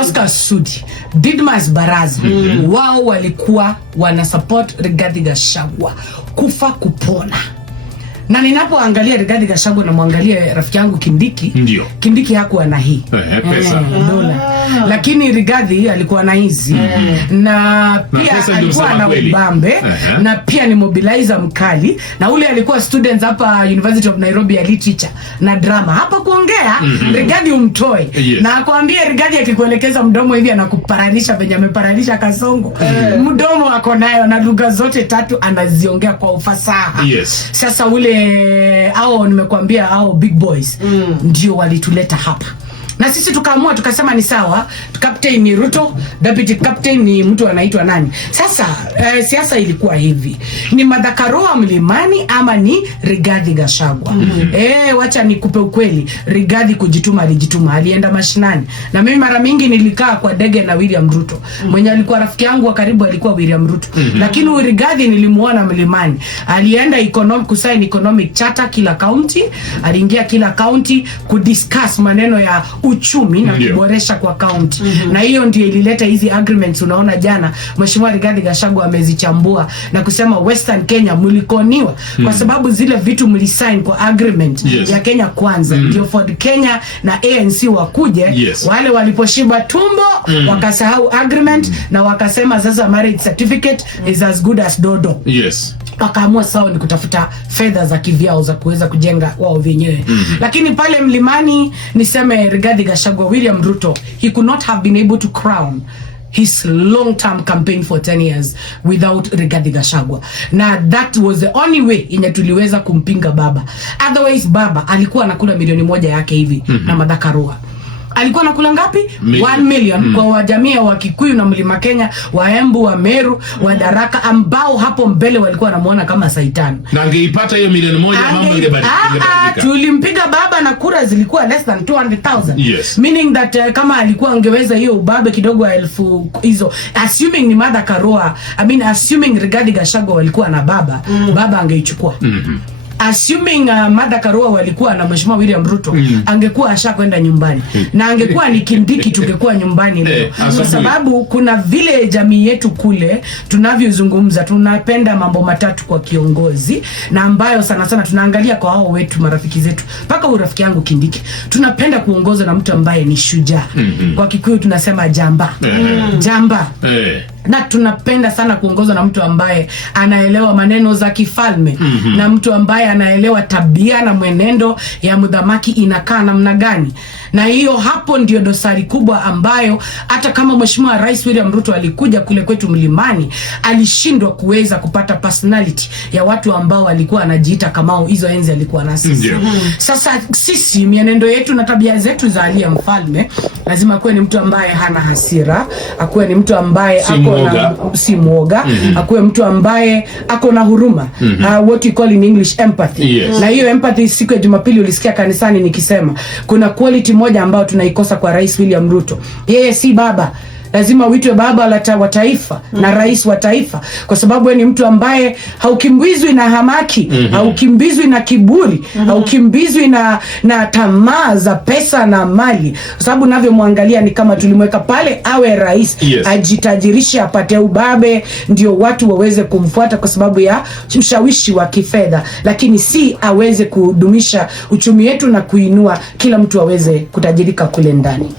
Oscar Sudi, Didmas Baraza, wao walikuwa wana support Rigathi Gachagua kufa kupona. Na ninapoangalia Rigathi Gachagua na muangalia rafiki yangu Kindiki, Kindiki hakuwa na hii pesa dola, lakini Rigathi alikuwa na hizi na pia alikuwa na ubambe na pia ni mobilizer mkali, na ule alikuwa students hapa University of Nairobi ya literature na drama. Hapa kuongea Rigathi umtoe na akwambia Rigathi akikuelekeza mdomo hivi anakuparanisha venye ameparanisha Kasongo. Mdomo wako nayo na lugha zote tatu anaziongea kwa ufasaha. Sasa ule au nimekuambia au big boys ndio walituleta hapa. Na sisi tukaamua tukasema ni sawa, captain ni Ruto, deputy captain ni mtu anaitwa nani. Sasa siasa ilikuwa hivi, ni Martha Karua Mlimani ama ni Rigathi Gachagua. Wacha nikupe ukweli, Rigathi kujituma alijituma, alienda mashinani. Na mimi mara mingi nilikaa kwa dege na William Ruto. Mwenye alikuwa rafiki yangu wa karibu alikuwa William Ruto. Lakini Rigathi nilimuona Mlimani. Alienda kusign economic charter kila county, aliingia kila county kudiscuss maneno ya uchumi na kuboresha kwa county. Na hiyo ndio ilileta hizi agreements. Unaona jana Mheshimiwa Rigathi Gachagua amezichambua na kusema Western Kenya mlikoniwa kwa sababu zile vitu mlisign kwa agreement ya Kenya kwanza ndio Ford Kenya na ANC wakuje. Wale waliposhiba tumbo wakasahau agreement na wakasema sasa marriage certificate is as good as dodo. Wakaamua sawa ni kutafuta fedha za kivyao za kuweza kujenga wao wenyewe. Lakini pale Mlimani niseme Rigathi Gachagua, William Ruto, he could not have been able to crown his long-term campaign for 10 years without Rigathi Gachagua. Na that was the only way inye tuliweza kumpinga baba. Otherwise baba alikuwa anakula milioni moja yake hivi na Martha Karua. Alikuwa nakula ngapi? 1 million kwa wajamii wa Kikuyu na Mlima Kenya, wa Embu, wa Meru, wa Daraka ambao hapo mbele walikuwa wanamuona kama saitani. Na angeipata hiyo milioni moja mambo ingebadilika. Tulimpiga baba na kura zilikuwa less than 200,000. Meaning that kama alikuwa angeweza hiyo ubabe kidogo 1000 hizo, assuming ni Martha Karua, assuming Rigathi Gachagua walikuwa na baba, baba angeichukua. Assuming Martha Karua walikuwa na Mheshimiwa William Ruto, angekuwa ashakwenda nyumbani. Na angekuwa ni Kindiki tungekuwa nyumbani leo. Kwa sababu kuna vile jamii yetu kule tunavyozungumza, tunapenda mambo matatu kwa kiongozi na ambayo sana sana tunaangalia kwa hao wetu marafiki zetu. Paka urafiki yangu Kindiki, tunapenda kuongozwa na mtu ambaye ni shujaa. Kwa Kikuyu tunasema jamba. Jamba. Na tunapenda sana kuongozwa na mtu ambaye anaelewa maneno za kifalme na mtu ambaye anaelewa tabia na mwenendo ya mdhamaki inakaa namna gani. Na hiyo hapo ndio dosari kubwa ambayo hata kama Mheshimiwa Rais William Ruto alikuja kule kwetu Mlimani, alishindwa kuweza kupata personality ya watu ambao walikuwa anajiita kama hizo enzi alikuwa na sisi. Sasa sisi mienendo yetu na tabia zetu za alia mfalme lazima kuwe ni mtu ambaye hana hasira, akuwe ni mtu ambaye si mwoga, akuwe mtu ambaye ako na huruma, what you call in English empathy. Na hiyo empathy siku ya Jumapili ulisikia kanisani nikisema kuna quality moja ambayo tunaikosa kwa Rais William Ruto. Yeye si baba, lazima uitwe baba wa taifa na rais wa taifa, kwa sababu ni mtu ambaye haukimbizwi na hamaki, haukimbizwi na kiburi, haukimbizwi na tamaa za pesa na mali. Kwa sababu navyomwangalia ni kama tulimweka pale awe rais, ajitajirishe, apate ubabe ndio watu waweze kumfuata kwa sababu ya ushawishi wa kifedha, lakini si aweze kudumisha uchumi wetu na kuinua kila mtu aweze kutajirika kule ndani.